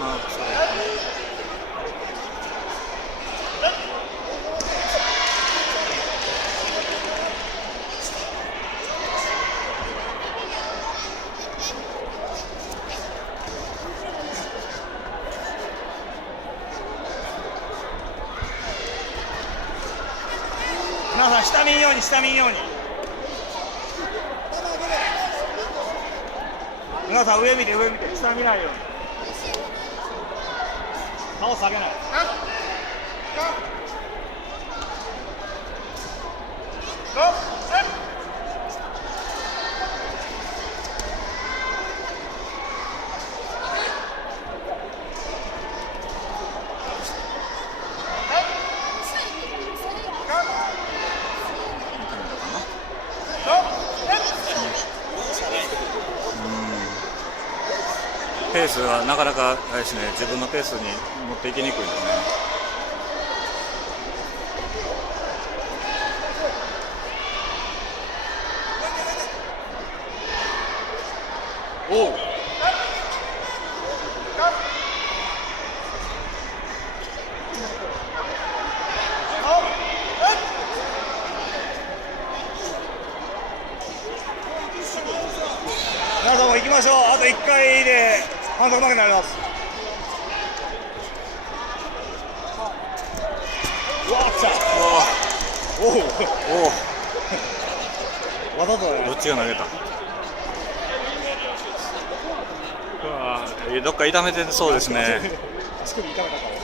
まあそう皆さん下見んように下見んように。皆さん上見て上見て下見ないように。顔下げない。ペースはなかなかあれですね、自分のペースに持っていきにくいですね。おう。皆さんも行きましょう。あと1回で反則負けになります。うわっ来た。おお。わざとだね。どっちが投げた？うわどっか痛めてそうですね。足首痛めたから。